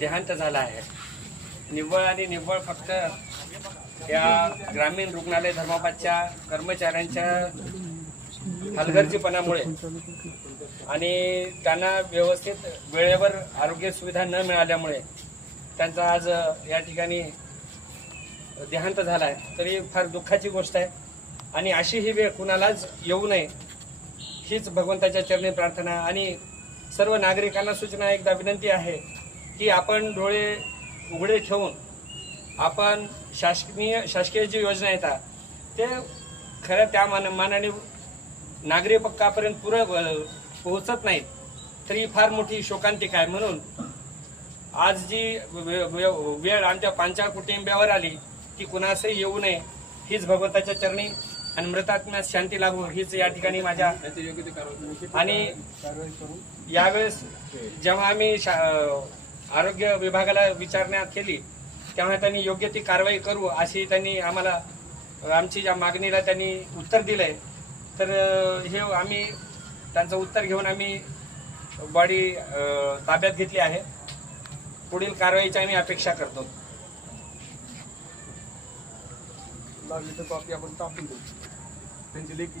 देहांत झाला आहे. निव्वळ आणि निव्वळ फक्त या ग्रामीण रुग्णालय धर्माबादच्या कर्मचाऱ्यांच्या हलगर्जीपणामुळे आणि त्यांना व्यवस्थित वेळेवर आरोग्य सुविधा न मिळाल्यामुळे त्यांचा आज या ठिकाणी देहांत झाला आहे. तरी फार दुःखाची गोष्ट आहे. आणि अशी ही वेळ कुणालाच येऊ नये हीच भगवंताच्या चरणी प्रार्थना. आणि सर्व नागरिकांना सूचना एकदा विनंती आहे की आपण डोळे उघडे ठेवून आपण शासकीय शासकीय जी योजना येतात ते खरं त्या मान मानाने नागरी पक्कापर्यंत पुरं पोहोचत नाहीत तरी फार मोठी शोकांतिका आहे म्हणून आज जी वेळ आमच्या पांचाळ कुटुंबियावर आली ती कुणासही येऊ नये हीच भगवंताच्या चरणी आणि मृतात्म्यास शांती लागू हीच या ठिकाणी माझ्या आणि यावेळेस जेव्हा आम्ही आरोग्य विभागाला विचारण्यात केली. त्यामुळे त्यांनी योग्य ती कारवाई करू अशी त्यांनी आम्हाला आमची ज्या मागणीला त्यांनी उत्तर दिलंय. तर हे आम्ही त्यांचं उत्तर घेऊन आम्ही बॉडी ताब्यात घेतली आहे. पुढील कारवाईची आम्ही अपेक्षा करतो. लागली तर कॉपी आपण टाकून देऊ. त्यांची लेखी